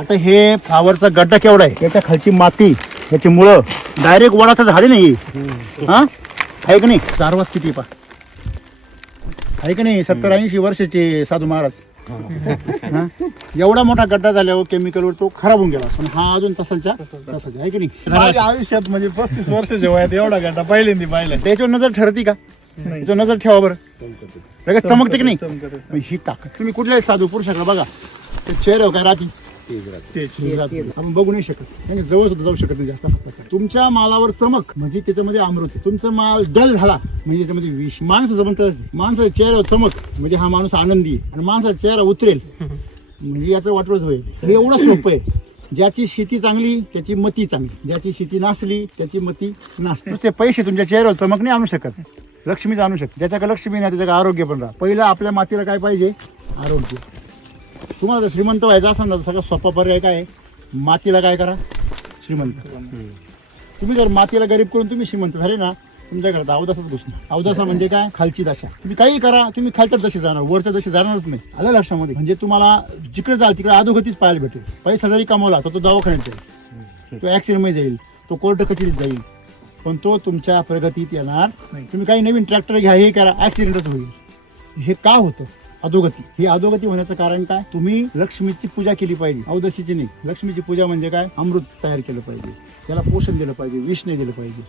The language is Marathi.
आता हे फ्लावरचा गड्डा केवढा आहे, त्याच्या खालची माती, याची मुळं डायरेक्ट वडाचं झाड नाही हा आहे का नाही. चारवास किती पा आहे का नाही, 70-80 वर्षाचे साधू महाराज. हा? एवढा मोठा गड्डा झाल्यावर केमिकलवर तो खराब होऊन गेला, पण हा अजून तसाच्या तसाच आहे की नाही. माझ्या आयुष्यात म्हणजे 35 वर्षाच्या वयात एवढा घंटा पहिल्यांदा पाहिला. त्याच्यावर नजर ठरती का, त्याच्यावर नजर ठेवा बरं, लगेच चमकते की नाही. मग ही ताकद तुम्ही कुठल्याही साधू पुरुषाकडे बघा, ते चेहऱ्यावर काय राहते आपण बघू नाही शकत, म्हणजे जवळ सुद्धा जाऊ शकत नाही जास्त. तुमच्या मालावर चमक म्हणजे त्याच्यामध्ये अमृत आहे. तुमचा माल डल झाला म्हणजे त्याच्यामध्ये विष. माणसाचं पण तसंच, माणसाच्या चेहऱ्यावर चमक म्हणजे हा माणूस आनंदी आहे, आणि माणसाचा चेहरा उतरेल म्हणजे याचं वाटवच होईल. हे एवढं सोपं आहे. ज्याची शेती चांगली त्याची मती चांगली, ज्याची शेती नासली त्याची मती नासली. ते पैसे तुमच्या चेहऱ्यावर चमक नाही आणू शकत, लक्ष्मीच आणू शकते. ज्याच्याकडे लक्ष्मी नाही त्याच्याकडे आरोग्य पण राहा. पहिलं आपल्या मातीला काय पाहिजे, आरोग्य. तुम्हाला जर श्रीमंत व्हायचं असेल ना, सगळ्यात सोपा पर्याय काय आहे, मातीला काय करा, श्रीमंत. तुम्ही जर मातीला गरीब करून तुम्ही श्रीमंत झाले ना, तुमच्या घरात अवदासाच घुसणार. अवदासा म्हणजे काय, खालची दशा. तुम्ही काही करा, तुम्ही खालच्या दशी जाणार, वरच्या दशी जाणारच नाही. आलं लक्षामध्ये. म्हणजे तुम्हाला जिकडे जाल तिकडे अधोगतीच पाहायला भेटेल. पैसा जरी कमवला तर तो दवाखान्यात जाईल, तो ऍक्सिडेंटमध्ये जाईल, तो कोर्ट कचेरीत जाईल, पण तो तुमच्या प्रगतीत येणार नाही. तुम्ही काही नवीन ट्रॅक्टर घ्या, हे करा, ऍक्सिडेंटच होईल. हे का होतं, अधोगती. ही अधोगती होण्याचं कारण काय, तुम्ही लक्ष्मीची पूजा केली पाहिजे, अवदशीची नाही. लक्ष्मीची पूजा म्हणजे काय, अमृत तयार केलं पाहिजे, त्याला पोषण दिलं पाहिजे, विष नाही दिलं पाहिजे.